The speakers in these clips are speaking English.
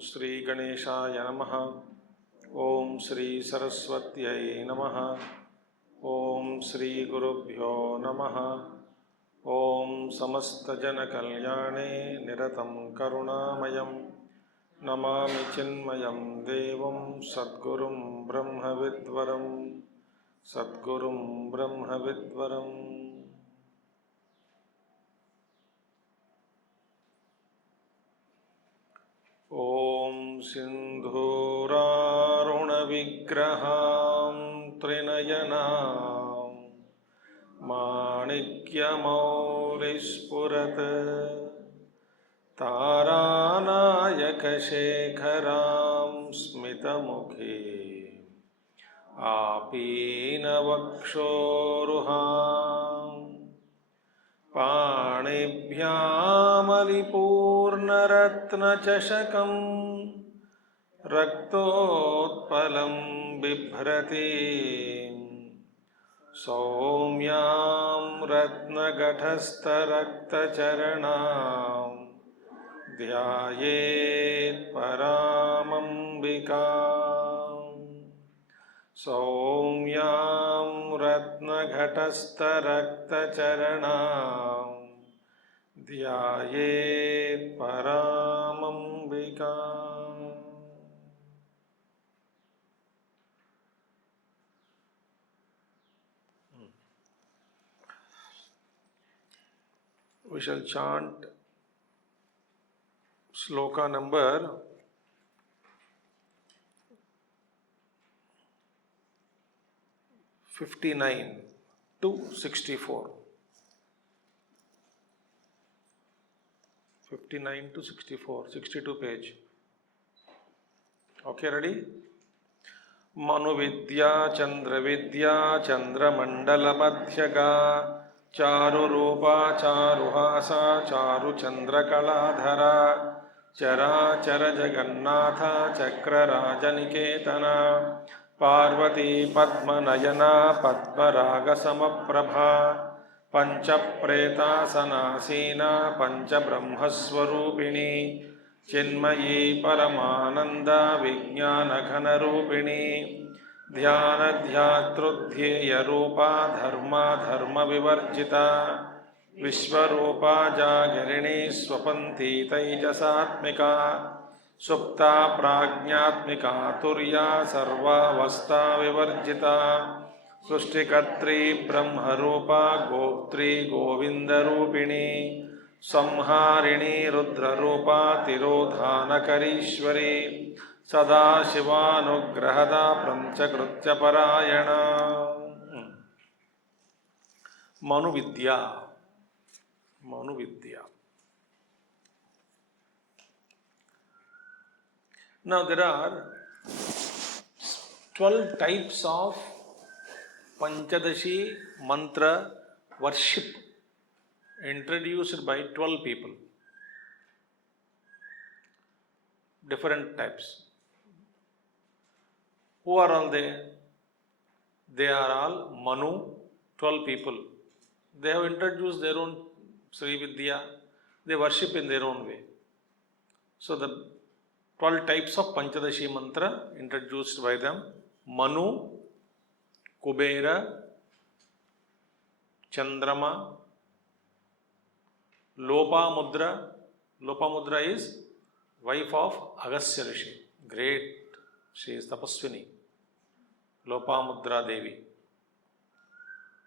Sri Ganeshaya Namaha. Om Sri Saraswatyai Namaha. Om Sri Gurubhyo Namaha. Om Samasta Jana Kalyane Niratam Karunamayam Namami Chinmayam Devam Sadgurum Brahmavidvaram Sadgurum Brahmavidvaram. Om Sindhuraruna-vigraham Trinayanam Manikya-maulispurat Taranayaka-shekharam Smitamukhi Apina-vakshoruham Panibhyamalipurnaratna-chashakam Raktotpalam bibhrati Soumyam ratnagathastha-raktacharanam Dhyayet paramambikam Soumyam ratnagathastha-raktacharanam Dhyayet paramambikam. We shall chant sloka number 59 to 64. 59 to 64, 62 page. Okay, ready? Manu Vidya Chandra Vidya Chandra Mandala Madhyaga Charu Rupa Charu Hasa Charu Chandra Kaladhara Chara Chara Jagannatha Chakra Rajaniketana Parvati Padma Nayana Padma Raga Samaprabha Pancha Preta Sanasena Pancha Brahmaswarupini Chinmayi Paramananda Vijnana Ghana Rupini Dhyana Dhyatrudhyeya Rupa Dharma Dharma Vivarjita Vishwarupa Jagirini Swapanti Taijasatmika Supta Prajnatmika Turya Sarva Vasta Vivarjita Sushtikatri Brahmarupa Goptri Govindarupini Samharini Rudrarupa Tirodhanakarishwari Sada Shivanugrahada Pranchakritya Parayana. Manu Vidya. Manu Vidya. Now there are 12 types of Panchadashi mantra worship introduced by 12 people. Different types. Who are all they? They are all Manu, 12 people. They have introduced their own Sri Vidya. They worship in their own way. So the 12 types of Panchadashi mantra introduced by them: Manu, Kubera, Chandrama, Lopamudra. Lopamudra is wife of Agastya Rishi. Great. She is Tapaswini. Lopamudra Devi.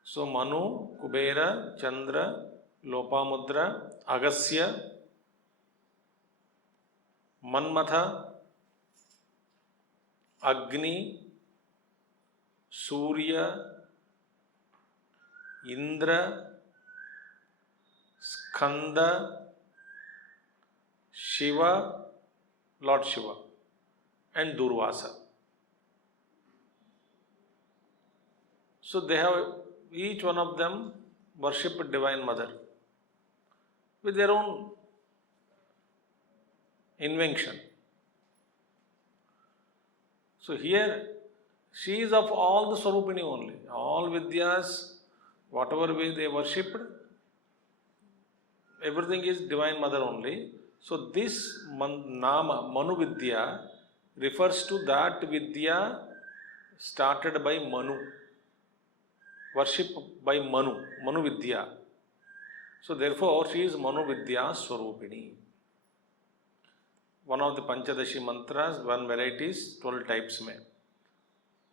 So Manu, Kubera, Chandra, Lopamudra, Agastya, Manmatha, Agni, Surya, Indra, Skanda, Shiva, Lord Shiva, and Durvasa. So they have, each one of them worshipped Divine Mother with their own invention. So here, she is of all the Swarupini only. All Vidyas, whatever way they worshipped, everything is Divine Mother only. So this Nama, Manu Vidya, refers to that Vidya started by Manu, worship by Manu Vidya. So therefore she is Manu Vidya Swarupini. One of the Panchadashi mantras, one variety is 12 types mein.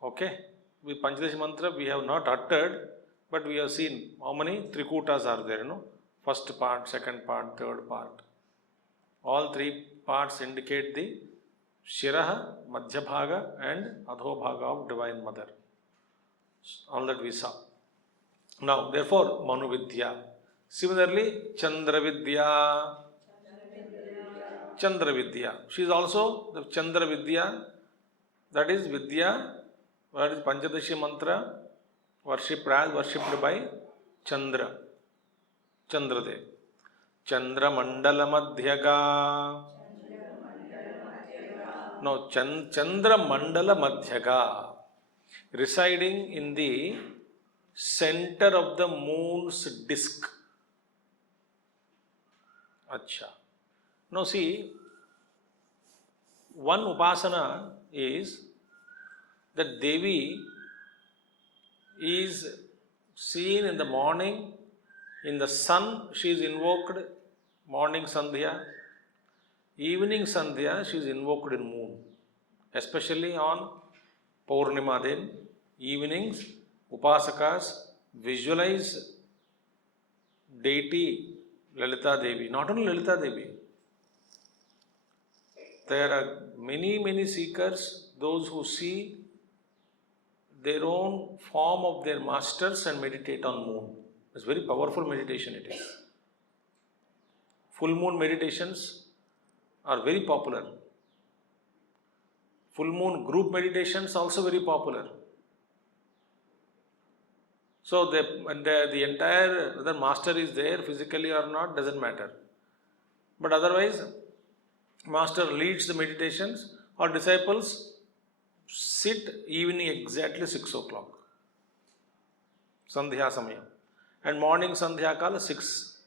Okay? With Panchadashi mantra we have not uttered, but we have seen how many Trikutas are there, First part, second part, third part. All three parts indicate the Shiraha, Madhyabhaga and Adhobhaga of Divine Mother. All that we saw. Now, therefore, Manu Vidya. Similarly, Chandra Vidya. Chandra Vidya. She is also the Chandra Vidya. That is Vidya. That is Panchadashi mantra. Worshipped by Chandra. Chandradev. Chandra Mandala Madhyaga. No, Chandra Mandala Madhyaga. Residing in the center of the moon's disk. Acha. Now see, one upasana is that Devi is seen in the morning, in the sun she is invoked, morning Sandhya, evening Sandhya she is invoked in moon, especially on Purnima then, evenings, Upasakas visualize deity Lalita Devi, not only Lalita Devi. There are many seekers, those who see their own form of their masters and meditate on moon. It's very powerful meditation it is. Full moon meditations are very popular. Full moon group meditations also very popular. So the entire, whether master is there physically or not, doesn't matter. But otherwise, master leads the meditations or disciples sit evening exactly 6 o'clock. Sandhya Samaya. And morning Sandhya Kala 6.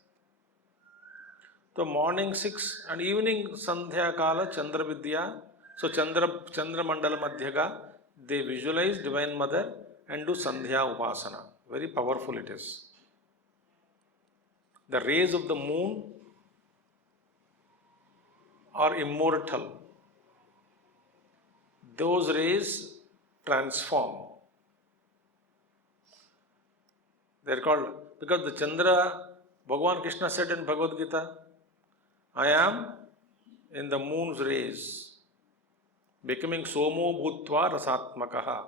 So morning 6 and evening Sandhya Kala Chandra Vidya. So Chandra Mandala Madhyaga, they visualize Divine Mother and do Sandhya Upasana. Very powerful it is. The rays of the moon are immortal. Those rays transform. They are called, because the Chandra, Bhagavan Krishna said in Bhagavad Gita, I am in the moon's rays, becoming Somo Bhutva Rasatmakaha.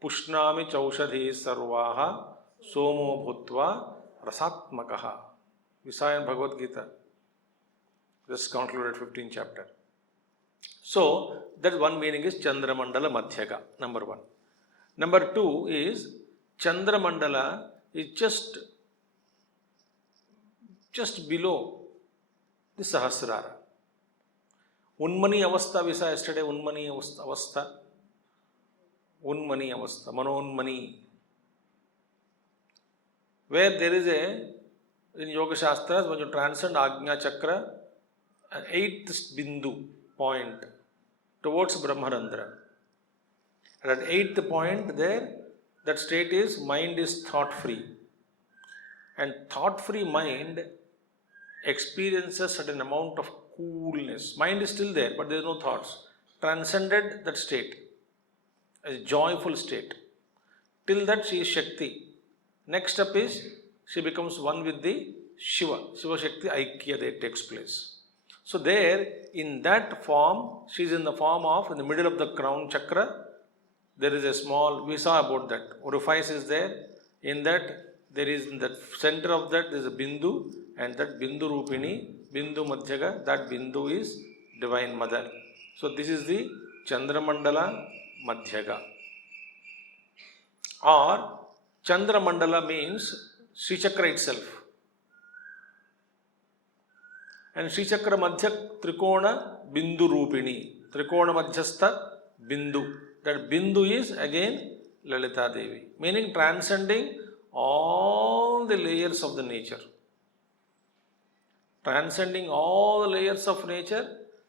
Pushnami Chaushadhi Sarvaha Somo Bhutva Rasatmakaha. We saw in Bhagavad Gita. Just concluded 15th chapter. So, that one meaning is Chandra Mandala Madhyaga, number one. Number two is Chandra Mandala is just below the Sahasrara. Unmani Avastha, we saw yesterday, Unmani Avastha. Unmani Avastha, Manonmani. Where there is in Yoga Shastras, when you transcend Ajna Chakra, an 8th Bindu point towards Brahmarandra. At 8th point there, that state is mind is thought free. And thought free mind experiences a certain amount of coolness. Mind is still there, but there is no thoughts. Transcended that state, a joyful state. Till that she is Shakti. Next step is she becomes one with the Shiva. Shiva Shakti Aikya there takes place. So there, in that form, she is in the form of, in the middle of the crown chakra, there is a small, we saw about that, orifice is there. In that, there is, in the center of that, there is a Bindu, and that Bindu Rupini, Bindu Madhyaga, that Bindu is Divine Mother. So this is the Chandra Mandala Madhyaga. Or, Chandra Mandala means Sri Chakra itself. And Sri Chakra Madhyak Trikona Bindu Rupini. Trikona Madhyastha Bindu. That Bindu is again Lalita Devi. Meaning transcending all the layers of the nature. transcending all the layers of nature.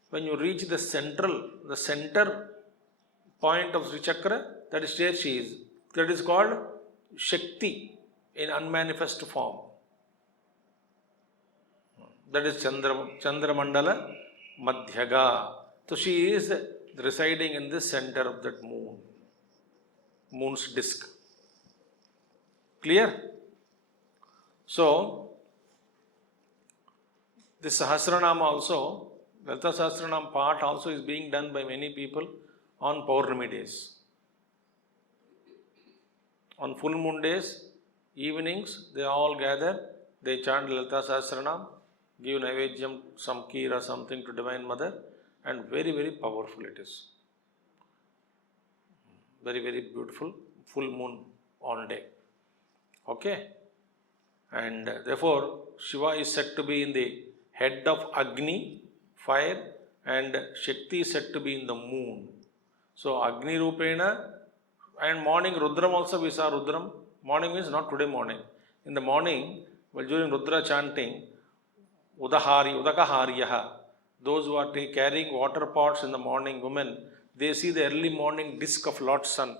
When you reach the center point of Sri Chakra, that is where she is. That is called Shakti in unmanifest form. That is Chandramandala Madhyaga. So she is residing in the center of that moon's disk. Clear? So, this Sahasranama also, Lalita Sahasranama part also is being done by many people on Paurnami days. On full moon days, evenings, they all gather, they chant Lalita Sahasranama, give Naivedyam, some kheer or something to Divine Mother, and very, very powerful it is. Very, very beautiful, full moon on day. Okay? And therefore, Shiva is said to be in the head of Agni, fire, and Shakti is said to be in the moon. So, Agni Rupena, and morning Rudram also we saw Rudram. Morning means not today morning. In the morning, while during Rudra chanting, Udakaharyaha, those who are carrying water pots in the morning, women, they see the early morning disk of Lord Sun,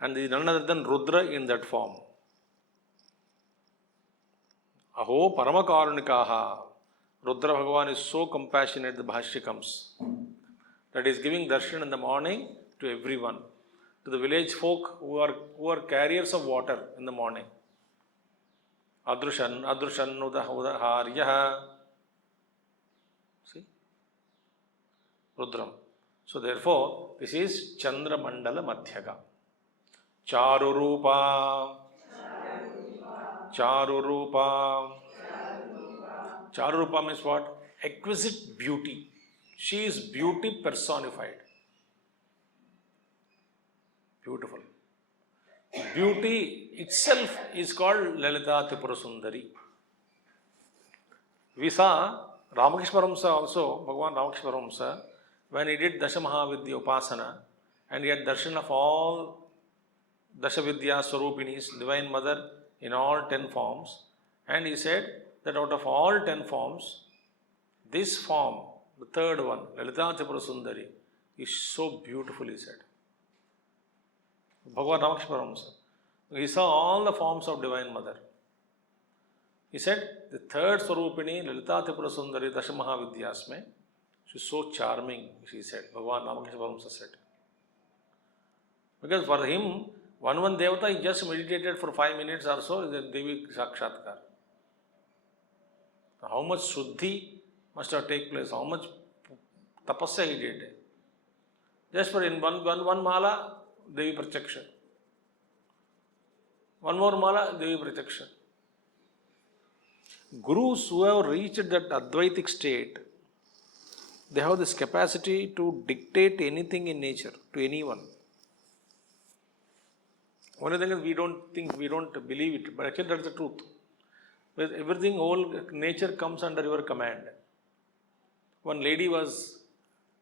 and there is none other than Rudra in that form. Aho Paramakarunikaha. Rudra Bhagavan is so compassionate, the Bhashya comes. That is giving darshan in the morning to everyone. To the village folk who are carriers of water in the morning. Adrushan Udaharyaha. See? Rudram. So therefore, this is Chandra Mandala Madhyaga. Charurupa. Charurupa. Charurupa means what? Exquisite beauty. She is beauty personified. Beautiful. Beauty itself is called Lalita Sahasranama. We saw Ramakrishna Paramhansa also, Bhagavan Ramakrishna Paramhansa, when he did Dashamahavidya Upasana, and he had darshan of all Dashavidya Swarupinis, Divine Mother in all 10 forms, and he said that out of all 10 forms, this form, the third one, Lalita Sahasranama, is so beautiful, he said. Bhagavan Ramakrishna Paramhansa. He saw all the forms of Divine Mother. He said, the third Swarupini, Lalita Sahasranama, Dashamahavidyasme, she is so charming, she said. Bhagavan Ramakrishna Paramhansa said. Because for him, one Devata, he just meditated for 5 minutes or so, then Devi Sakshatkar. How much Shuddhi must have taken place, how much tapasya he did. Just for in one mala, Devi Pratyaksha. One more mala, Devi Pratyaksha. Gurus who have reached that Advaitic state, they have this capacity to dictate anything in nature to anyone. Only thing is we don't believe it, but actually that's the truth. With everything, whole nature comes under your command. One lady was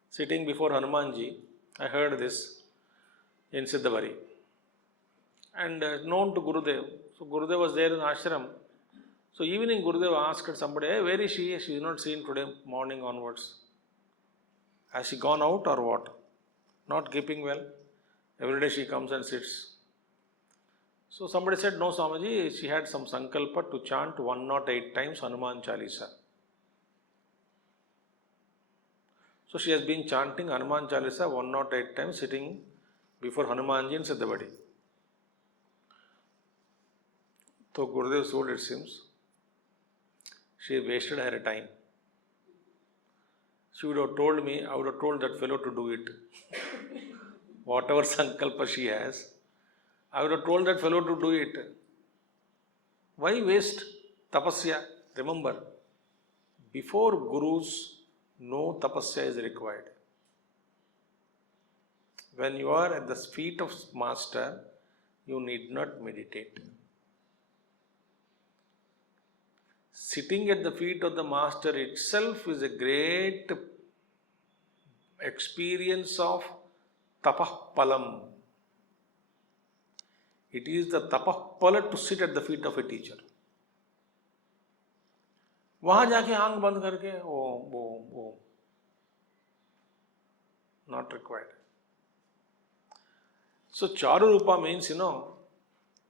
sitting before Hanumanji, I heard this in Siddhabari, and known to Gurudev. So Gurudev was there in ashram. So evening Gurudev asked somebody, hey, where is she? She is not seen today morning onwards. Has she gone out or what? Not keeping well. Every day she comes and sits. So somebody said, no Swamiji, she had some sankalpa to chant 108 times Hanuman Chalisa. So she has been chanting Hanuman Chalisa 108 times sitting before Hanumanji in Siddhavadi. So Gurudev told, it seems, she wasted her time. She would have told me, I would have told that fellow to do it. Whatever sankalpa she has, I would have told that fellow to do it. Why waste tapasya? Remember, before gurus, no tapasya is required. When you are at the feet of master, you need not meditate. Sitting at the feet of the master itself is a great experience of tapahpalam. It is the tapahpala to sit at the feet of a teacher. वहां जाके आंख बंद करके Om Om Om, not required. So Charurupa means,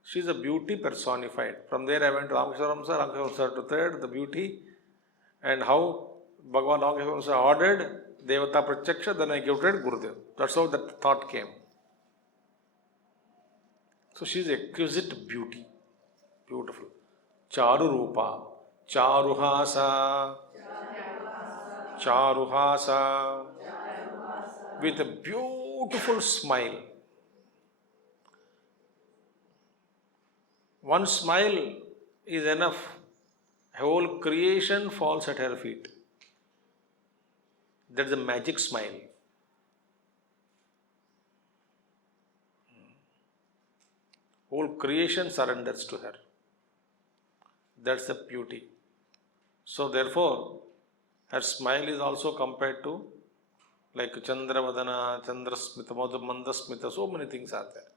she's a beauty personified. From there I went to Rameshwaram sir to third, the beauty, and how Bhagavan Rameshwaram sir ordered Devata Pratyaksha, then I gave it Gurudev. That's how that thought came. So she's exquisite beauty. Beautiful. Charurupa, Charuhasa, Charuhasa, with a beautiful smile. One smile is enough. Whole creation falls at her feet. That's a magic smile. Whole creation surrenders to her. That's the beauty. So therefore, her smile is also compared to like Chandravadana, Chandrasmita, Mandasmita, so many things are there.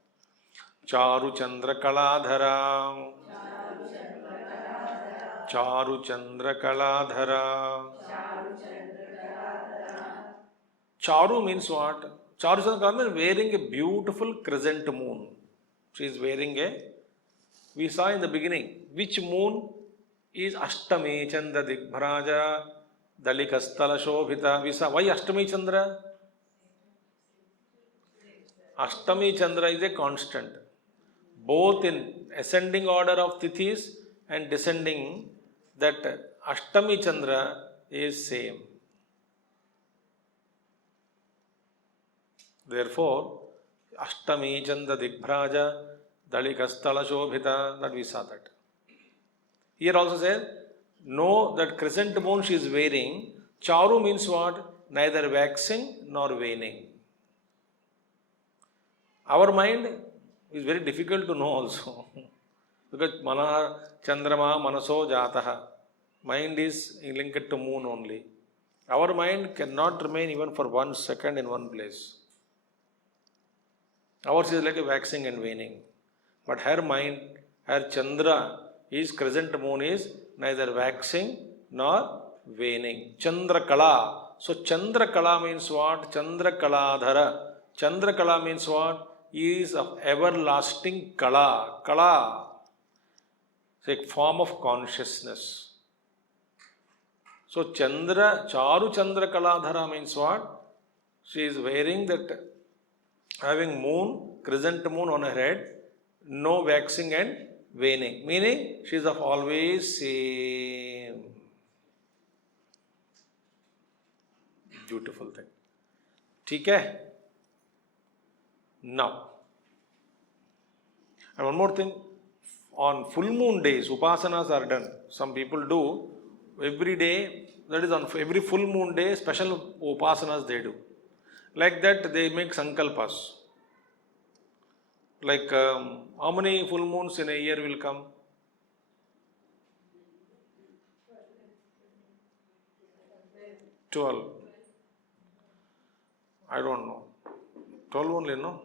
Charu Chandra Kaladhara, Charu Chandra Kaladhara. Charu means what? Charu Chandra Kaladhara means wearing a beautiful crescent moon. She is wearing we saw in the beginning, which moon is Ashtami Chandra Digbharaja Dalikastala Shobhita. We saw, why Ashtami Chandra? Ashtami Chandra is a constant. Both in ascending order of Tithis and descending, that Ashtami Chandra is same. Therefore, Ashtami Chandra Digbharaja Dalikastala Shobhita, that we saw that. Here also said, no, that crescent moon she is wearing. Charu means what? Neither waxing nor waning. Our mind is very difficult to know also. Because Mana Chandrama Manaso Jataha. Mind is linked to moon only. Our mind cannot remain even for 1 second in one place. Ours is like a waxing and waning. But her mind, her Chandra, his crescent moon is neither waxing nor waning. Chandra Kala. So Chandra Kala means what? Chandra Kaladhara. Chandra Kala means what? He is of everlasting Kala. Kala. It's a form of consciousness. So Chandra, Charu Chandra Kaladhara means what? She is wearing that, having moon, crescent moon on her head, no waxing and waning. Meaning, she is of always same. Beautiful thing. ठीक है? Now, and one more thing, on full moon days, upasanas are done. Some people do every day, that is on every full moon day, special upasanas they do. Like that, they make sankalpas. Like how many full moons in a year will come? 12. I don't know. 12 only, no?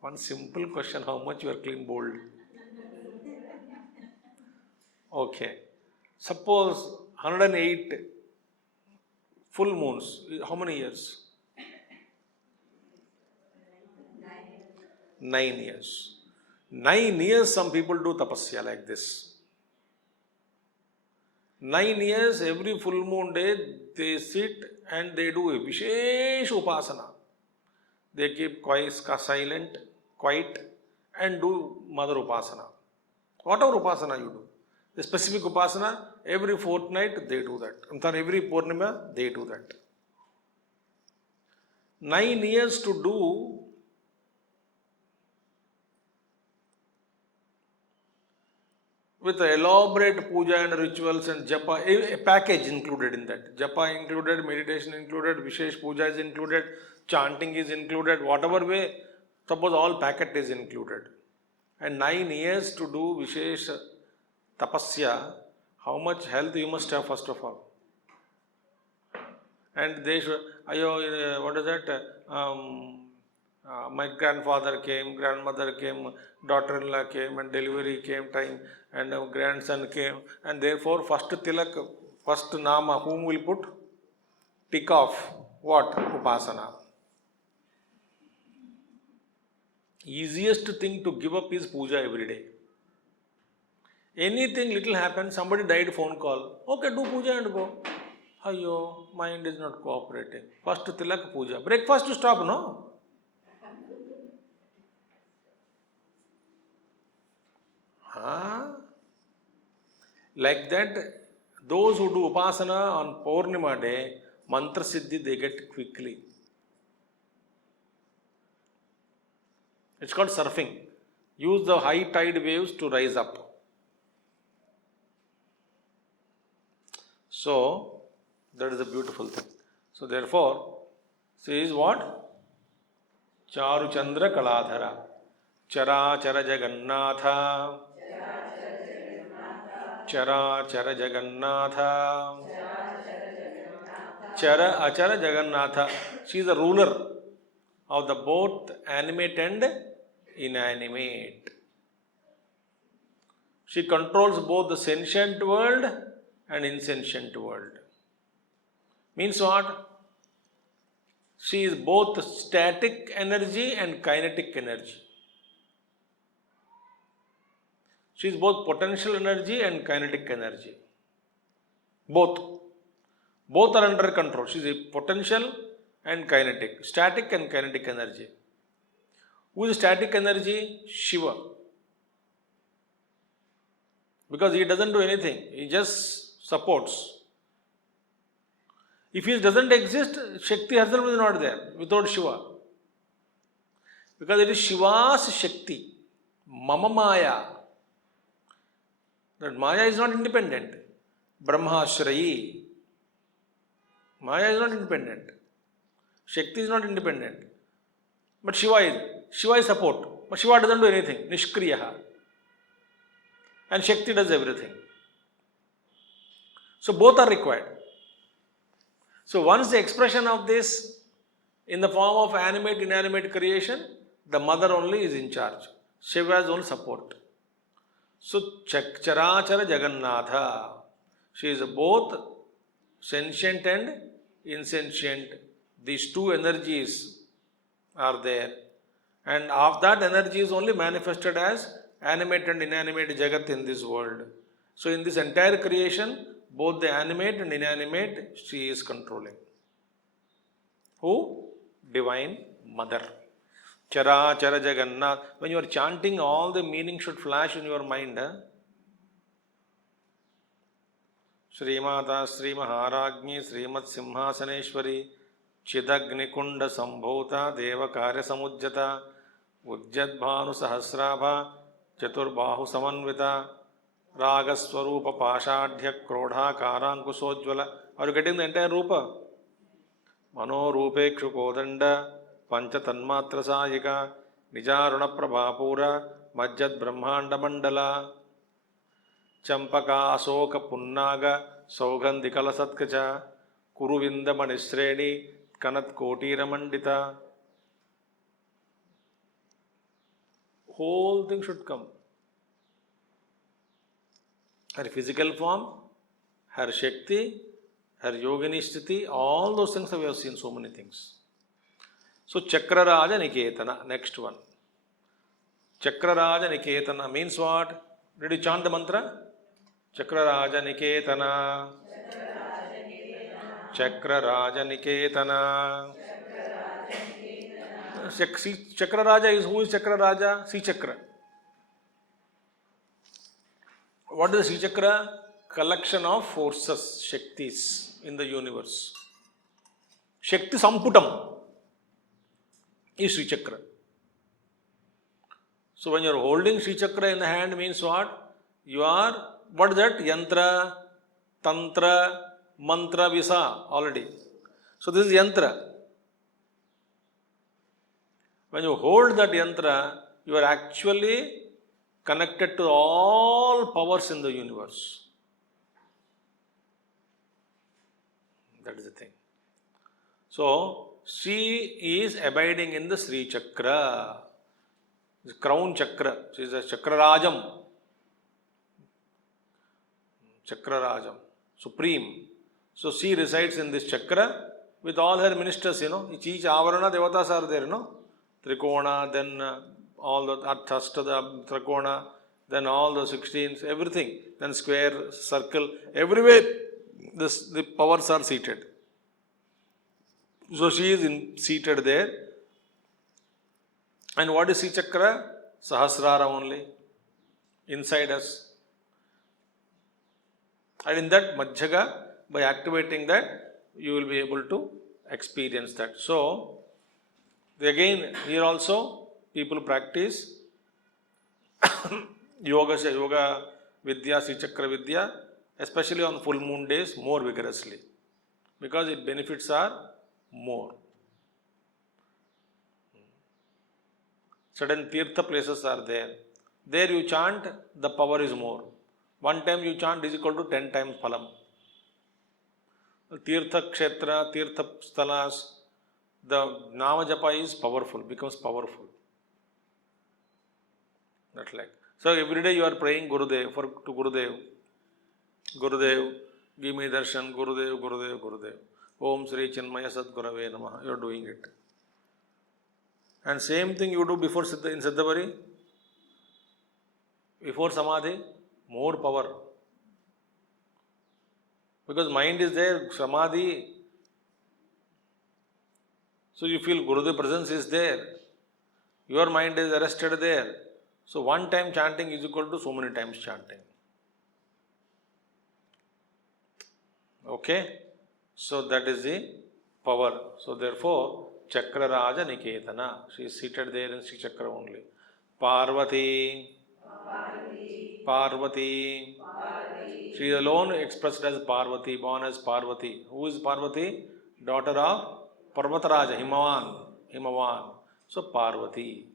One simple question, how much you are clean bold? Okay. Suppose 108 full moons, how many years? 9 years. 9 years some people do tapasya like this. 9 years, every full moon day, they sit and they do a Vishesh Upasana. They keep silent, quiet, and do Mother Upasana. Whatever Upasana you do. The specific Upasana, every fortnight they do that. Every Purnima they do that. 9 years to do with elaborate puja and rituals and japa, a package included in that. Japa included, meditation included, Vishesh puja is included, chanting is included, whatever way, suppose all packet is included. And 9 years to do Vishesh tapasya, how much health you must have first of all. And they should, what is that? My grandfather came, grandmother came, daughter-in-law came, and delivery came time, and grandson came, and therefore first tilak, first nama, whom will put? Tick off. What? Upasana. Easiest thing to give up is puja every day. Anything little happens, somebody died, phone call. Okay, do puja and go. Ayyo, mind is not cooperating. First tilak puja. Breakfast to stop, no? Like that, those who do upasana on Purnima day, mantra siddhi they get quickly. It's called surfing. Use the high tide waves to rise up. So, that is a beautiful thing. So, therefore, says what? Charu Chandra Kaladhara. Chara Chara Jagannatha. Chara Chara Jagannatha. Chara Achara Jagannatha. She is the ruler of the both animate and inanimate. She controls both the sentient world and insentient world. Means what? She is both static energy and kinetic energy. She is both potential energy and kinetic energy. Both. Both are under control. She is a potential and kinetic. Static and kinetic energy. Who is static energy? Shiva. Because he doesn't do anything. He just supports. If he doesn't exist, Shakti herself is not there without Shiva. Because it is Shiva's Shakti. Mama Maya. That Maya is not independent. Brahmashrayi. Maya is not independent. Shakti is not independent. But Shiva is. Shiva is support. But Shiva doesn't do anything. Nishkriyaha. And Shakti does everything. So both are required. So once the expression of this in the form of animate, inanimate creation, the mother only is in charge. Shiva is only support. So Charachara Jagannatha. She is both sentient and insentient. These two energies are there. And of that energy is only manifested as animate and inanimate Jagat in this world. So in this entire creation, both the animate and inanimate, she is controlling. Who? Divine Mother. Chara Chara Jagannath. When you are chanting, all the meaning should flash in your mind. Srimata Sri Maharajni Srimat Simhasaneshwari Chidagni Kunda Sambhota Deva Karya Samujjata Ujjad Bhanu Sahasrabha Chaturbahu Samanvita Ragaswarupa Pashadhya Krodha Karankusojvala. Are you getting the entire Rupa? Mano Rupekshu Kodanda Pancha Tanmatra Sayika Nijaruna Prabhapura Majjad Brahmanda Mandala Champaka Asoka Punnaga Saugandhikala Satkacha Kuruvinda Manisreni Kanat Kotira Mandita. Whole thing should come. Her physical form, her Shakti, her Yogini Sthiti, all those things we have seen, so many things. So Chakraraja Niketana, next one. Chakraraja Niketana means what? Did you chant the mantra? Chakraraja Niketana. Chakraraja Niketana. Chakraraja is, who is Chakraraja? Sea Chakra. What is Sea Chakra? Collection of forces, Shaktis in the universe. Shakti Samputam is Sri Chakra. So when you are holding Sri Chakra in the hand means what? You are, what is that? Yantra, Tantra, Mantra, Visa already. So this is Yantra. When you hold that Yantra, you are actually connected to all powers in the universe. That is the thing. So, she is abiding in the Sri Chakra, the crown chakra. She is a Chakrarajam. Chakrarajam, supreme. So she resides in this chakra with all her ministers, each avarana devatas are there, Trikona, then all the Arthashtada, Trikona, then all the 16s, everything, then square, circle, everywhere the powers are seated. So she is seated there. And what is Sri Chakra? Sahasrara only, inside us. And in that Madhyaga, by activating that, you will be able to experience that. So, again, here also, people practice yoga vidya, Sri Chakra vidya, especially on full moon days, more vigorously, because its benefits are more. Certain tirtha places are there. There you chant, the power is more. One time you chant is equal to 10 times phalam. Tirtha kshetra, tirtha stalas, the nama japa is powerful, becomes powerful. That's like. So every day you are praying Gurudev to Gurudev. Gurudev, give me darshan, Gurudev, Gurudev, Gurudev. Om Sri Chinmaya Sadgurave Namaha. You are doing it. And same thing you do before in Siddhabari. Before Samadhi, more power. Because mind is there, Samadhi. So you feel Gurudev presence is there. Your mind is arrested there. So one time chanting is equal to so many times chanting. Okay? So that is the power. So therefore, Chakra Raja Niketana. She is seated there in Sri Chakra only. Parvati. Parvati. She is alone expressed as Parvati, born as Parvati. Who is Parvati? Daughter of Parvataraja, Himavan. So Parvati.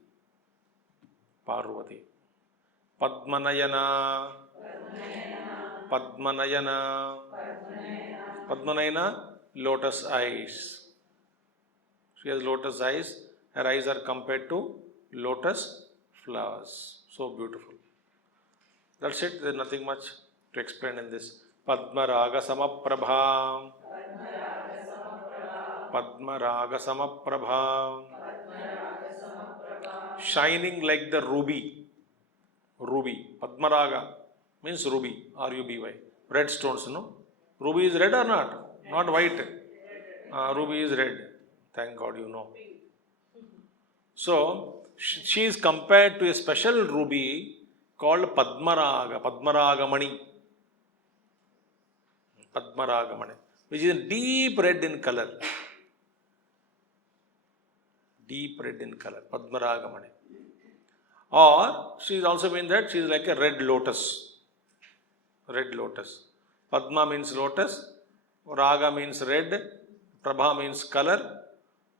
Parvati. Padmanayana. Padmanayana. Padmanayana, lotus eyes. She has lotus eyes. Her eyes are compared to lotus flowers. So beautiful. That's it. There is nothing much to explain in this. Padmaraga Samaprabha. Padmaraga Samaprabha. Shining like the ruby. Ruby. Padmaraga means ruby. R-U-B-Y. Red stones, no? Ruby is red or not? Not white. Ruby is red. Thank God you know. So, she is compared to a special ruby called Padmaraga, Padmaragamani. Padmaragamani, which is deep red in color. Deep red in color, Padmaragamani. Or, she is also mean that she is like a red lotus. Red lotus. Padma means lotus, Raga means red, Prabha means color.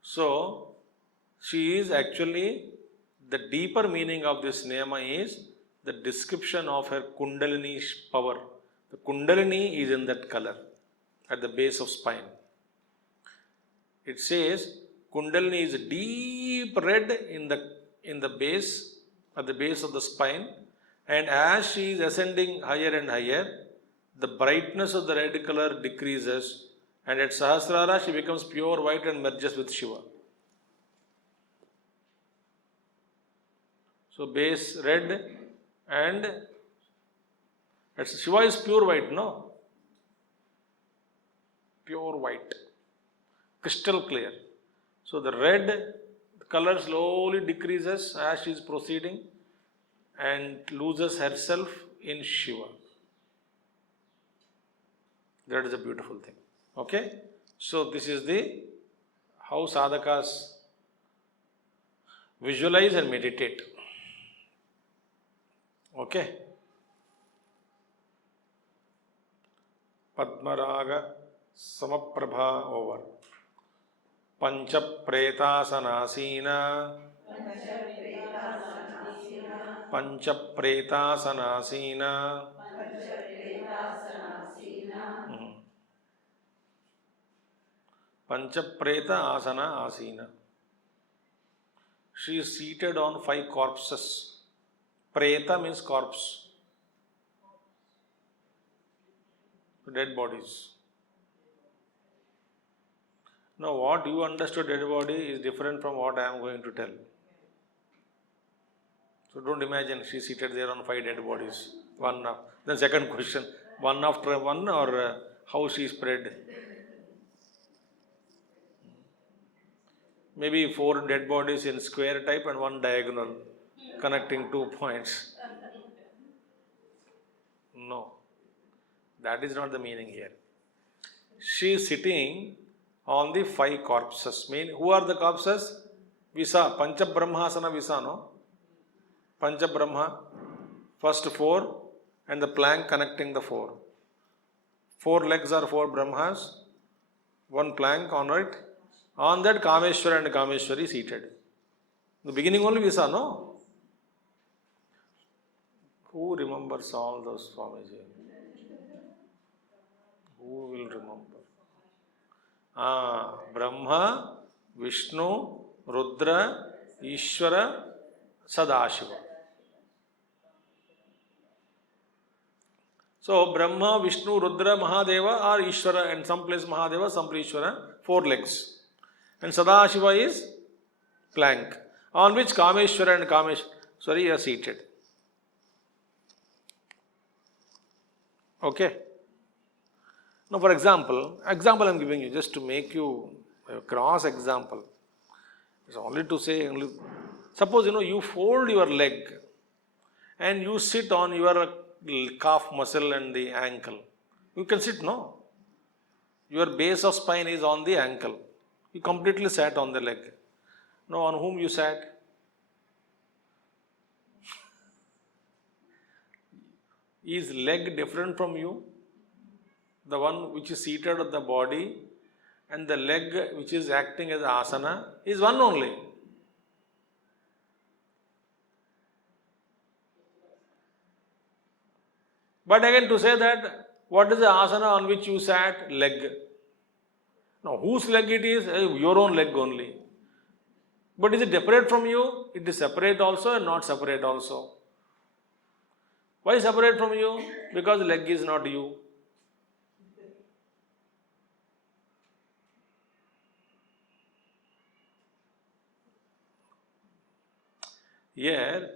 So, she is actually, the deeper meaning of this Nema is the description of her Kundalini power. The Kundalini is in that color, at the base of spine. It says, Kundalini is deep red in the base, at the base of the spine, and as she is ascending higher and higher, the brightness of the red color decreases, and at Sahasrara she becomes pure white and merges with Shiva. So base red and Shiva is pure white, no? Pure white. Crystal clear. So the red color slowly decreases as she is proceeding and loses herself in Shiva. That is a beautiful thing. Okay? So this is the how sadhakas visualize and meditate. Okay? Padmaraga Samaprabha over. Pancha Pretasanasina. Pancha Pretasanasina. Panchapreta asana asina. She is seated on 5 corpses. Preta means corpse. Dead bodies. Now what you understood dead body is different from what I am going to tell. So don't imagine she is seated there on 5 dead bodies. One after. Then second question, one after one or how she is spread? Maybe 4 dead bodies in square type and 1 diagonal connecting 2 points. No, that is not the meaning here. She is sitting on the 5 corpses. Who are the corpses? Visa, Pancha Brahmasana Visa, no? Pancha Brahma, first 4 and the plank connecting the 4. 4 legs are 4 Brahmas, 1 plank on it. On that Kameshwara and Kameshwari seated. The beginning only Visa, no? Who remembers all those Swamiji? Who will remember? Brahma, Vishnu, Rudra, Ishvara, Sadashiva. So Brahma, Vishnu, Rudra, Mahadeva are Ishvara, and some place Mahadeva, some place Ishvara, 4 legs. And Sadashiva is plank, on which Kameshwara and Kameshwari are seated. Okay. Now for example I am giving you just to make you a cross example. It's only to say, suppose you fold your leg and you sit on your calf muscle and the ankle. You can sit, no? Your base of spine is on the ankle. You completely sat on the leg. Now on whom you sat? Is leg different from you? The one which is seated on the body and the leg which is acting as asana is one only. But again to say that, what is the asana on which you sat? Leg. Now whose leg it is? Your own leg only. But is it separate from you? It is separate also and not separate also. Why separate from you? Because leg is not you. Here,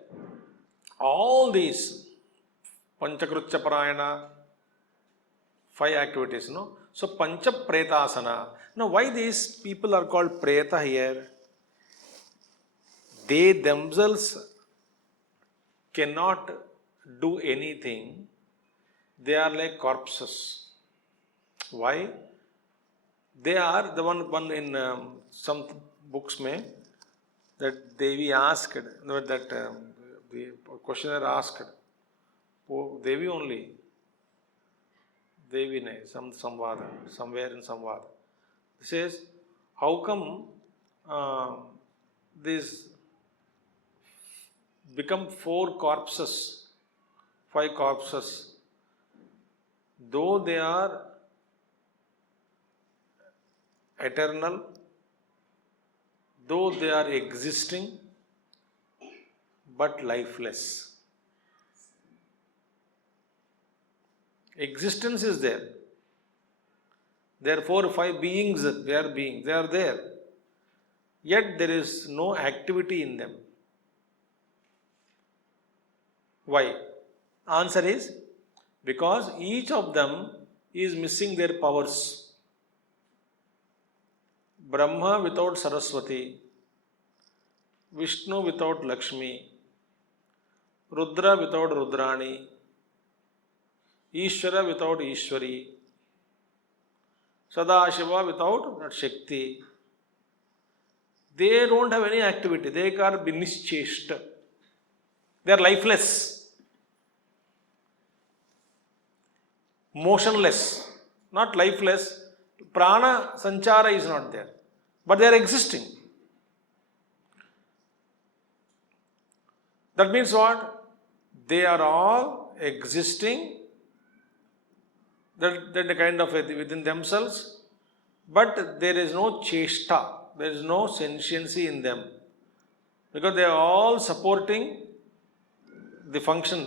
all these Panchakrucha Parayana, 5 activities, no? So Pancha Pretasana. Now why these people are called Preta here? They themselves cannot do anything. They are like corpses. Why? They are the one in some books mein, that Devi asked, that the questioner asked, oh, Devi only. Devi ne, Samvada, somewhere in Samvada. It says, how come these become 4 corpses, 5 corpses, though they are eternal, though they are existing, but lifeless. Existence is there. Therefore, 5 beings, they are there. Yet there is no activity in them. Why? Answer is, because each of them is missing their powers. Brahma without Saraswati, Vishnu without Lakshmi, Rudra without Rudrani, Ishvara without Ishwari, Sadashiva without Shakti. They don't have any activity. They are binischeshta. They are lifeless, motionless, not lifeless. Prana sanchara is not there, but they are existing. That means what? They are all existing, that kind of within themselves, but there is no cheshta, there is no sentiency in them, because they are all supporting the function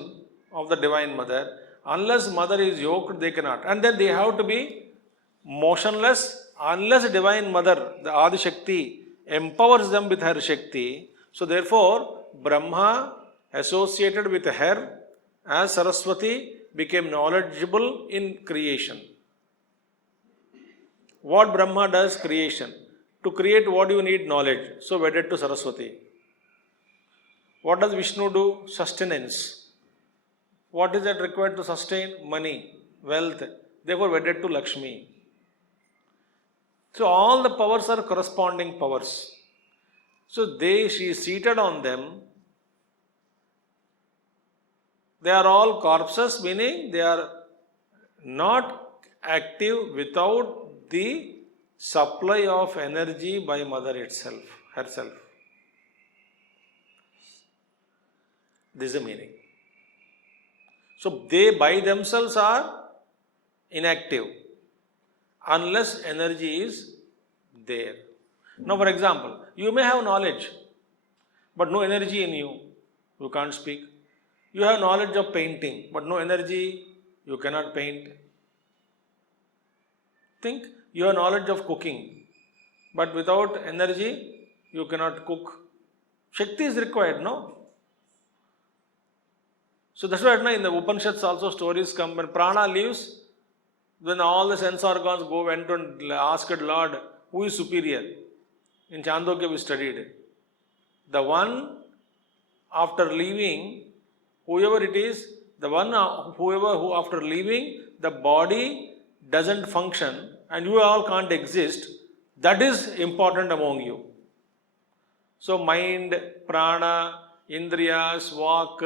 of the Divine Mother. Unless Mother is yoked, they cannot. And then they have to be motionless unless Divine Mother, the Adi Shakti, empowers them with her Shakti. So therefore, Brahma associated with her as Saraswati became knowledgeable in creation. What Brahma does? Creation. To create, what do you need? Knowledge. So wedded to Saraswati. What does Vishnu do? Sustenance. What is that required to sustain? Money, wealth. Therefore wedded to Lakshmi. So all the powers are corresponding powers. So she is seated on them. They are all corpses, meaning they are not active without the supply of energy by Mother herself. This is the meaning. So they by themselves are inactive unless energy is there. Now for example, you may have knowledge, but no energy in you. You can't speak. You have knowledge of painting, but no energy, you cannot paint. Think, you have knowledge of cooking, but without energy, you cannot cook. Shakti is required, no? So that's why in the Upanishads also stories come, when prana leaves, when all the sense organs went and asked Lord, who is superior? In Chandogya we studied. The one after leaving, whoever it is, who after leaving, the body doesn't function and you all can't exist, that is important among you. So mind, prana, indriyas, walk,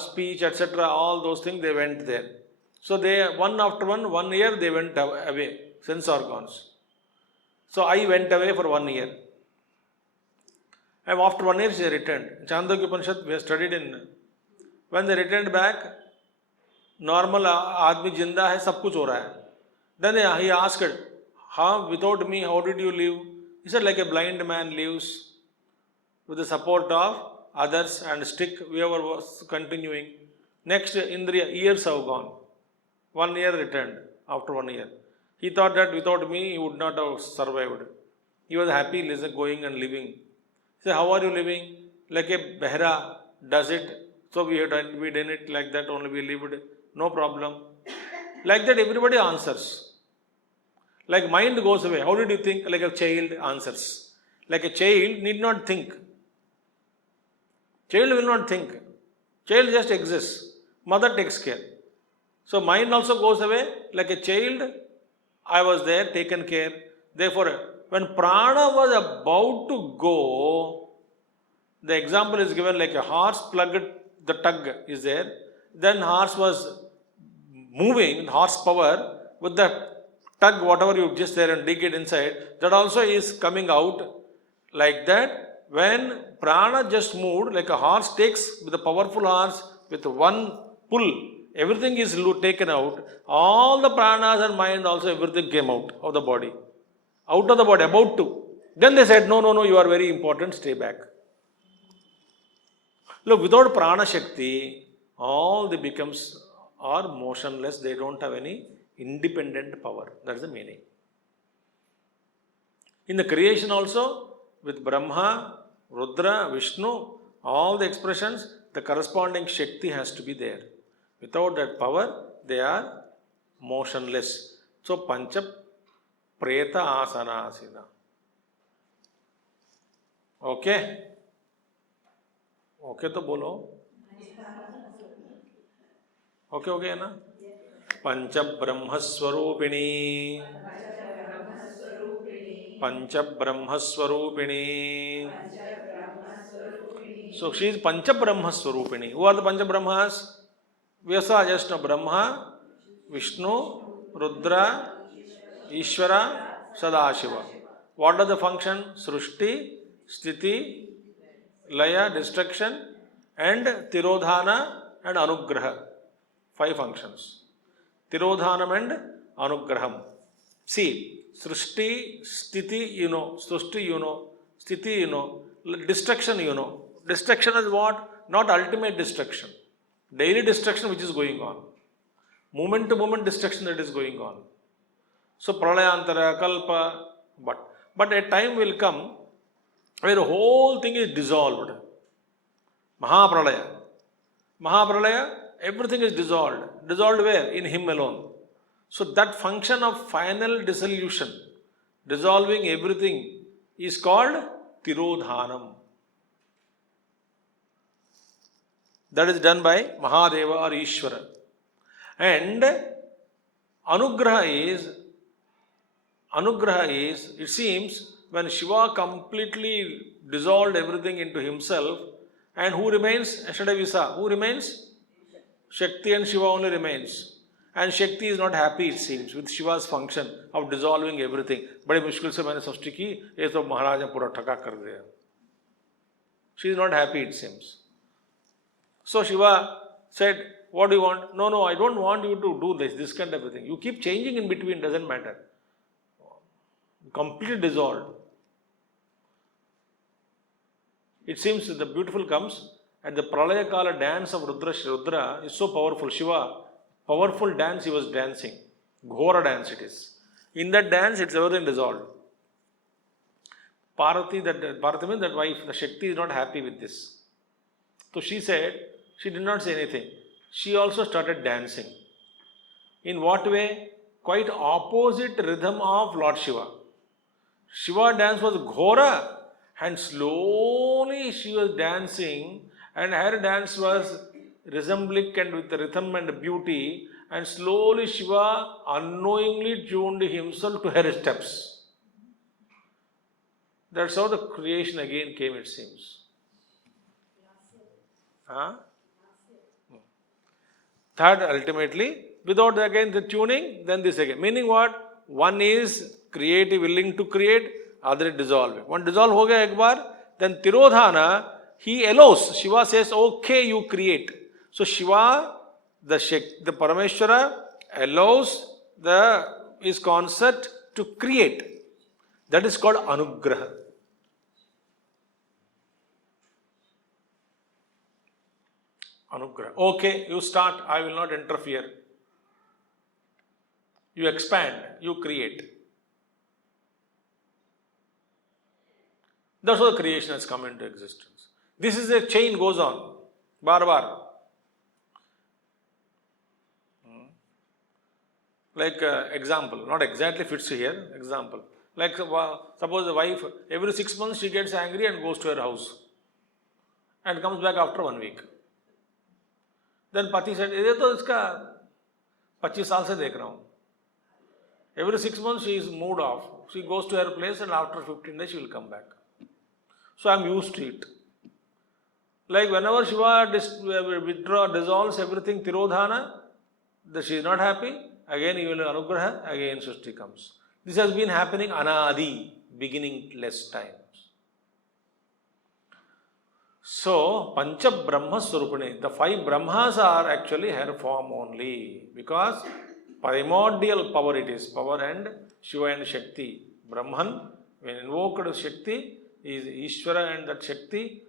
speech, etc., all those things, they went there. So they, one after 1 year they went away, sense organs. So I went away for 1 year. And after 1 year she returned. Chandogya Upanishad we have studied in. When they returned back, normal आदमी जिंदा है, सब कुछ हो रहा है. Then he asked, without me, how did you live? He said, like a blind man lives with the support of others and stick, whoever was continuing. Next, Indriya, years have gone. 1 year returned after 1 year. He thought that without me, he would not have survived. He was happy going and living. He said, how are you living? Like a behra does it. So we did it like that, only we lived. No problem. Like that, everybody answers. Like mind goes away. How did you think? Like a child answers. Like a child need not think. Child will not think. Child just exists. Mother takes care. So mind also goes away. Like a child, I was there, taken care. Therefore, when prana was about to go, the example is given like a horse plugged, the tug is there. Then horse was moving, horsepower, with the tug, whatever you just there and dig it inside, that also is coming out like that. When prana just moved, like a horse takes, with a powerful horse, with one pull, everything is taken out. All the pranas and mind also, everything came out of the body. Out of the body, about to. Then they said, no, you are very important, stay back. Look, without prana shakti, all the becomes are motionless, they don't have any independent power. That's the meaning. In the creation also, with Brahma, Rudra, Vishnu, all the expressions, the corresponding Shakti has to be there. Without that power, they are motionless. So, Pancha Preta Asana Asina. Okay? Okay, to bolo. Okay, na? Pancha Brahmaswarupini. Pancha Brahmaswarupini. So she is Pancha Brahmaswarupini. Who are the Pancha Brahmas? We saw just now Brahma, Vishnu, Rudra, Ishvara, Sadashiva. What are the functions? Srushti, Sthiti, Laya, destruction, and Tirodhana and Anugraha. 5 functions. Tirodhanam and Anugraham. See, Srishti, Sthiti, Srishti, Sthiti, destruction, Destruction is what? Not ultimate destruction. Daily destruction which is going on. Moment to moment destruction that is going on. So, pralayantara, kalpa, but a time will come where the whole thing is dissolved. Mahapralaya. Mahapralaya, everything is dissolved. Dissolved where? In Him alone. So that function of final dissolution, dissolving everything, is called Tirodhanam. That is done by Mahadeva or Ishvara. And Anugraha is, it seems, when Shiva completely dissolved everything into himself, and who remains? Ashadavisa. Who remains? Shakti and Shiva only remains. And Shakti is not happy, it seems, with Shiva's function of dissolving everything. बड़े मुश्किल से मैंने सृष्टि की, ये तो महाराज ने पूरा ठका कर दिया. She is not happy, it seems. So Shiva said, what do you want? No, I don't want you to do this kind of thing. You keep changing in between, doesn't matter. Completely dissolved. It seems the beautiful comes at the Pralaya Kala dance of Rudra is so powerful. Shiva, powerful dance he was dancing. Ghora dance it is. In that dance, it's everything dissolved. Parvati means that wife, the Shakti is not happy with this. So she said, she did not say anything. She also started dancing. In what way? Quite opposite rhythm of Lord Shiva. Shiva dance was Ghora, and slowly she was dancing, and her dance was resembling and with the rhythm and beauty, and slowly Shiva unknowingly tuned himself to her steps. That's how the creation again came, it seems. Third, ultimately, without again the tuning, then this again. Meaning what? One is creative, willing to create, other dissolving. One dissolve ho gaya ek baar, then Tirodhana, he allows. Shiva says, okay, you create. So Shiva, the Parameshwara, allows his concept to create. That is called Anugraha. Anugraha. Okay, you start, I will not interfere. You expand, you create. That's how the creation has come into existence. This is a chain goes on. Bar. Like example, not exactly fits here, example. Like suppose the wife, every 6 months she gets angry and goes to her house. And comes back after 1 week. Then Pati said, ये तो इसका 25 साल से देख रहा हूँ. Every 6 months she is moved off. She goes to her place and after 15 days she will come back. So I am used to it. Like whenever Shiva dissolves everything, Tirodhana, she is not happy, again he will Anugraha, again Srishti comes. This has been happening Anadi, beginningless times. So, Pancha Brahma Swarupane, the 5 Brahmas are actually her form only, because primordial power it is, power and Shiva and Shakti. Brahman, when invoked Shakti, is Ishvara and that Shakti,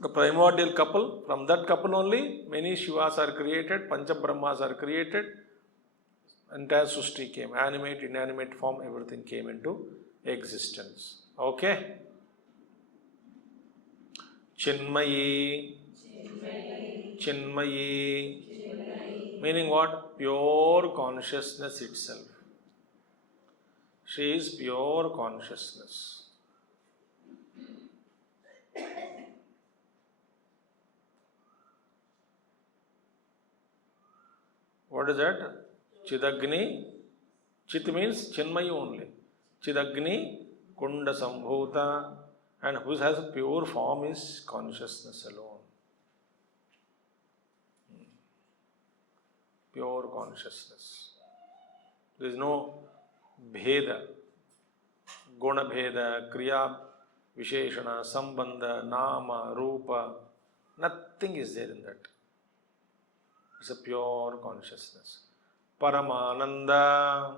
the primordial couple. From that couple only, many Shivas are created, Pancha Brahmas are created, entire Srishti came, animate, inanimate form, everything came into existence. Okay? Chinmayi. Meaning what? Pure consciousness itself. She is pure consciousness. What is that? Chidagni. Chit means Chinmayi only. Chidagni Kunda Sambhuta. And who has a pure form is consciousness alone. Pure consciousness. There is no Bheda, Guna Bheda, Kriya, Visheshana, Sambandha, Nama, Rupa. Nothing is there in that. It's a pure consciousness. Paramananda,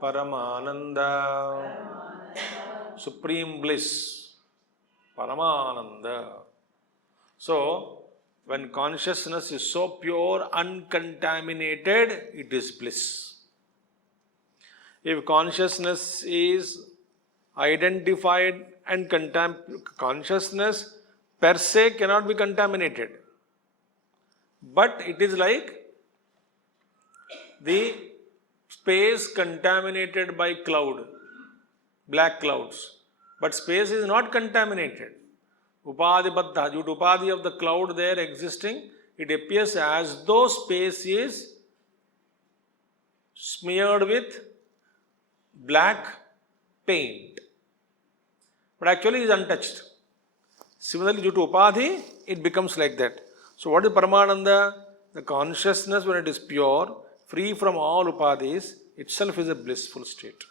Paramananda, supreme bliss, Paramananda. So, when consciousness is so pure, uncontaminated, it is bliss. If consciousness is identified and consciousness per se cannot be contaminated. But it is like the space contaminated by cloud, black clouds. But space is not contaminated. Upadhibaddha, due to upadhi of the cloud there existing, it appears as though space is smeared with black paint. But actually it is untouched. Similarly, due to upadhi, it becomes like that. So what is Paramananda? The consciousness, when it is pure, free from all upadhis, itself is a blissful state.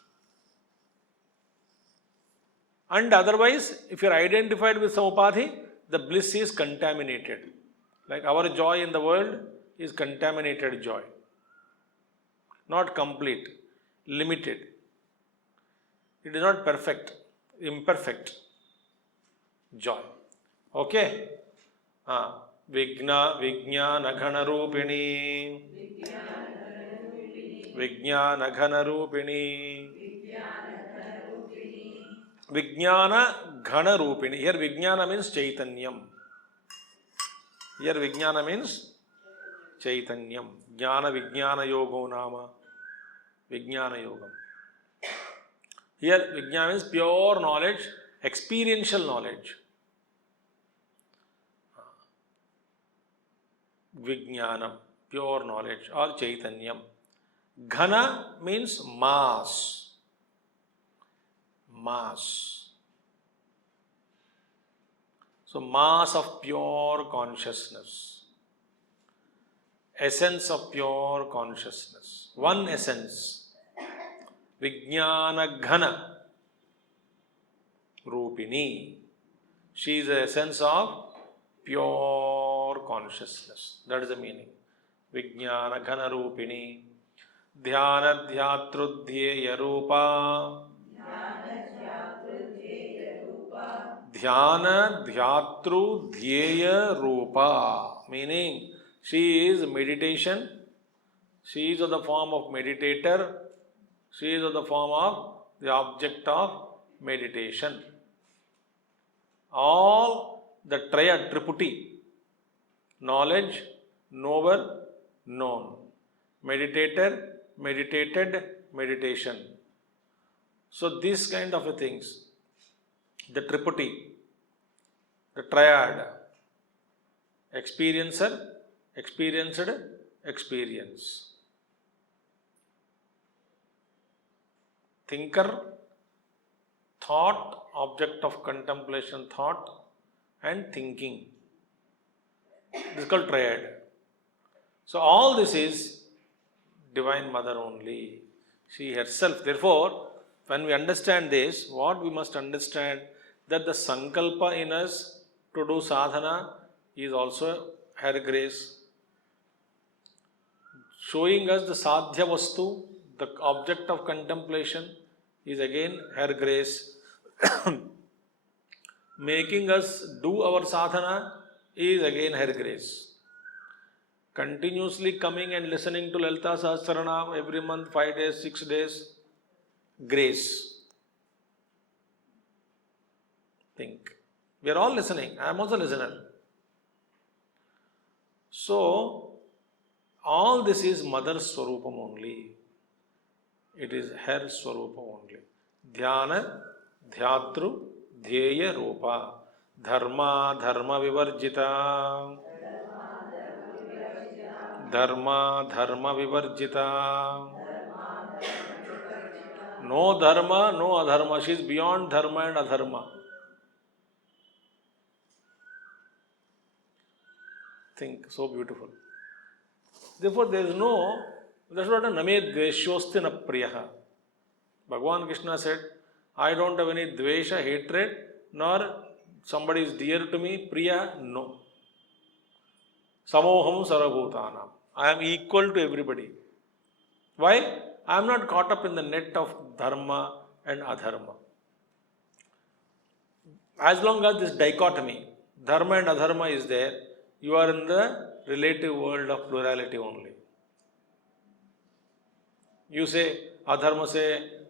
And otherwise, if you are identified with some upadhi, the bliss is contaminated. Like our joy in the world is contaminated joy. Not complete, limited. It is not perfect, imperfect joy. Okay? Vijnana ghana rupini. Vijnana ghana rupini. Vijnana ghana rupini. Here Vijnana means Chaitanyam. Here Vijnana means Chaitanyam. Jnana Vijnana Yogo Nama. Vijnana Yogam. Here Vijnana means pure knowledge, experiential knowledge. Vijnanam, pure knowledge, or Chaitanyam. Ghana means mass. Mass. So, mass of pure consciousness. Essence of pure consciousness. One essence. Vijnana Ghana Rupini. She is the essence of pure consciousness. That is the meaning. Vijnana Ghana Rupini. Dhyana Dhyatrudhyeya Rupa. Dhyana Dhyatru Dhyeya Rupa. Meaning, she is meditation. She is of the form of meditator. She is of the form of the object of meditation. All the triad, triputi, knowledge, knower, known. Meditator, meditated, meditation. So these kind of things, the triputi, the triad, experiencer, experienced, experience. Thinker, thought, object of contemplation, thought, and thinking. This is called triad. So all this is Divine Mother only. She herself. Therefore, when we understand this, what we must understand, that the sankalpa in us to do sadhana is also her grace. Showing us the sadhya vastu, the object of contemplation, is again her grace. Making us do our sadhana is again her grace. Continuously coming and listening to Lalita Sahasranama every month, 5 days, 6 days, grace. Think. We are all listening. I am also a listener. So, all this is Mother Swarupam only. It is her Swarupam only. Dhyana, Dhyatru, Dhyeya Rupa. Dharma, Dharma Vivarjita. Dharma, Dharma Vivarjita. No Dharma, no Adharma. She is beyond Dharma and Adharma. Think, so beautiful. Therefore, there is no, that's what a Name Dveshyosti na Priyaha. Bhagavan Krishna said, I don't have any Dvesha, hatred, nor somebody is dear to me, Priya, no. Samoham Sarabhutanam. I am equal to everybody. Why? I am not caught up in the net of dharma and adharma. As long as this dichotomy, dharma and adharma is there, you are in the relative world of plurality only. You say, अधर्म से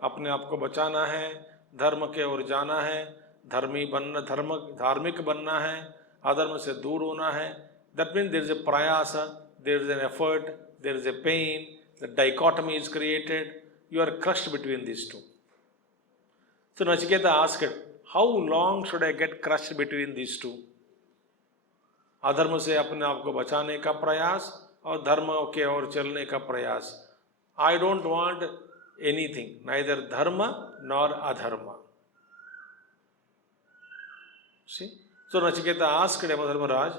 अपने आप को बचाना है, धर्म के ओर जाना है, धार्मिक बनना है, अधर्म से दूर होना है. That means there is a prayasa, there is an effort, there is a pain, the dichotomy is created, you are crushed between these two. So Nachiketa asked, how long should I get crushed between these two? अधर्म से अपने आप को बचाने का प्रयास और धर्म के ओर चलने का प्रयास. I don't want anything, neither dharma nor adharma. See? So Nachiketa asked Yamadharmaraj,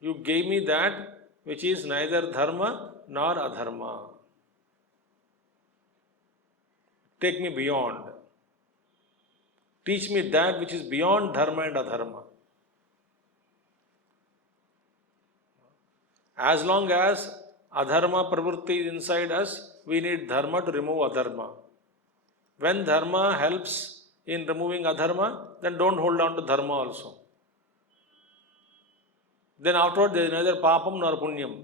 you gave me that which is neither dharma nor adharma. Take me beyond. Teach me that which is beyond dharma and adharma. As long as adharma pravritti is inside us, we need dharma to remove adharma. When dharma helps in removing adharma, then don't hold on to dharma also. Then afterward there is neither papam nor punyam.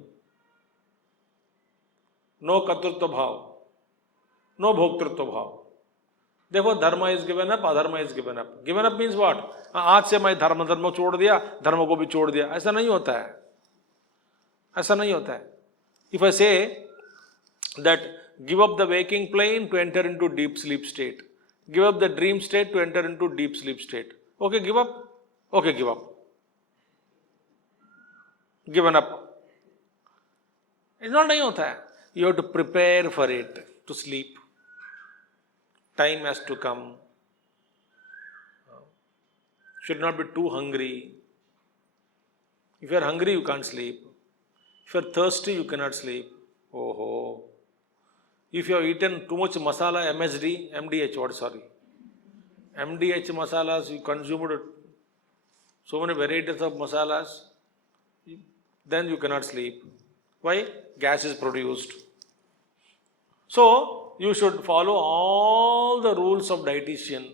No katrutva bhav, no bhoktrutva bhav. Therefore dharma is given up, adharma is given up. Given up means what? आज से मैं धर्म छोड़ दिया, धर्म को भी छोड़ दिया. ऐसा नहीं होता है. ऐसा नहीं होता है. If I say that give up the waking plane to enter into deep sleep state, give up the dream state to enter into deep sleep state. Okay, give up. Okay, give up. Given up. It's not नहीं होता है. You have to prepare for it, to sleep. Time has to come. Should not be too hungry. If you are hungry, you can't sleep. If you are thirsty, you cannot sleep. Oh. If you have eaten too much masala, MDH, MDH masalas, you consumed so many varieties of masalas, then you cannot sleep. Why? Gas is produced. So, you should follow all the rules of dietitian.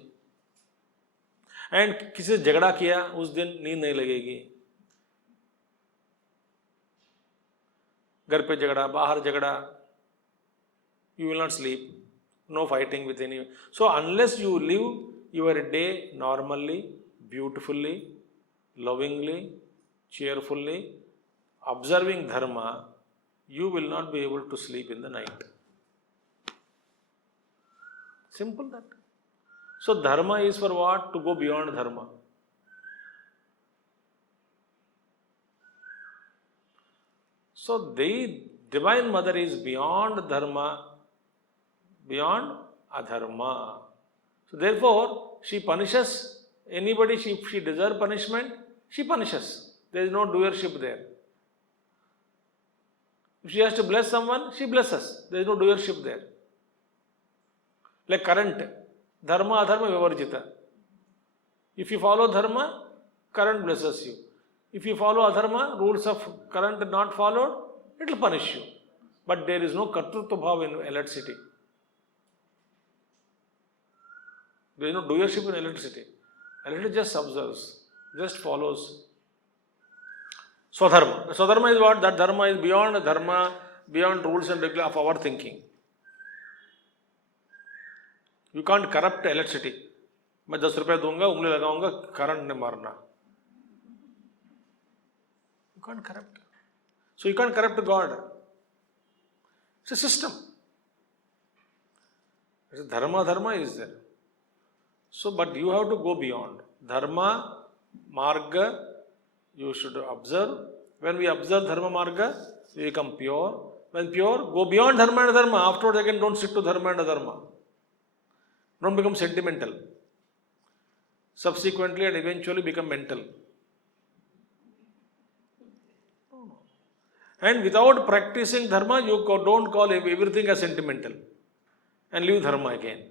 And किसी से झगड़ा किया, उस दिन नींद नहीं लगेगी. घर पे झगड़ा, बाहर झगड़ा, you will not sleep. No fighting with anyone. So unless you live your day normally, beautifully, lovingly, cheerfully, observing dharma, you will not be able to sleep in the night. Simple that. So dharma is for what? To go beyond dharma. So the Divine Mother is beyond dharma, beyond adharma. So therefore, she punishes anybody. If she deserves punishment, she punishes. There is no doership there. If she has to bless someone, she blesses. There is no doership there. Like current, dharma, adharma, vivarjita. If you follow dharma, current blesses you. If you follow adharma, rules of current are not followed, it will punish you. But there is no katrutva bhav in electricity. There is no doership in electricity. Electricity just observes, just follows. Swadharma. Swadharma is what? That dharma is beyond dharma, beyond rules and regulations of our thinking. You can't corrupt electricity. मैं 10 रुपए दूंगा, उंगली लगाऊंगा, current ने मारना. You can't corrupt. So you can't corrupt God. It's a system. Dharma is there. So, but you have to go beyond. Dharma, marga, you should observe. When we observe dharma marga, we become pure. When pure, go beyond dharma and dharma. Afterwards, again, don't stick to dharma and dharma. Don't become sentimental. Subsequently and eventually become mental. And without practicing dharma, you don't call everything as sentimental and leave dharma again.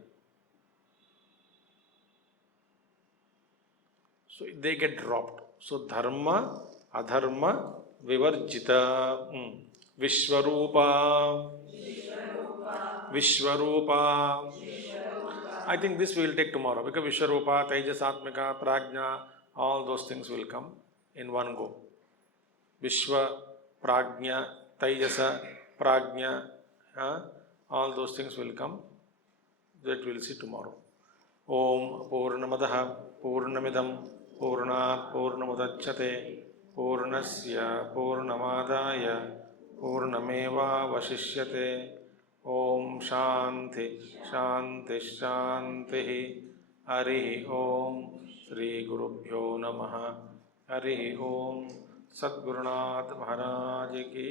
So they get dropped. So dharma, adharma, vivarjita. Vishwarupa, Vishwarupa. I think this we will take tomorrow because Vishwarupa, Tejasatmika, Prajna, all those things will come in one go. Vishwa, Prajna, Tejasa, Prajna, all those things will come. That we will see tomorrow. Om Purnamadaha Purnamidam Purnat Purnamudachyate Purnasya Purnamadaya Purnameva Vasishyate. Om Shanti Shanti Shanti. Hari Om Sri Gurubhyo Namaha. Hari Om Sadgurunath Maharaj Ki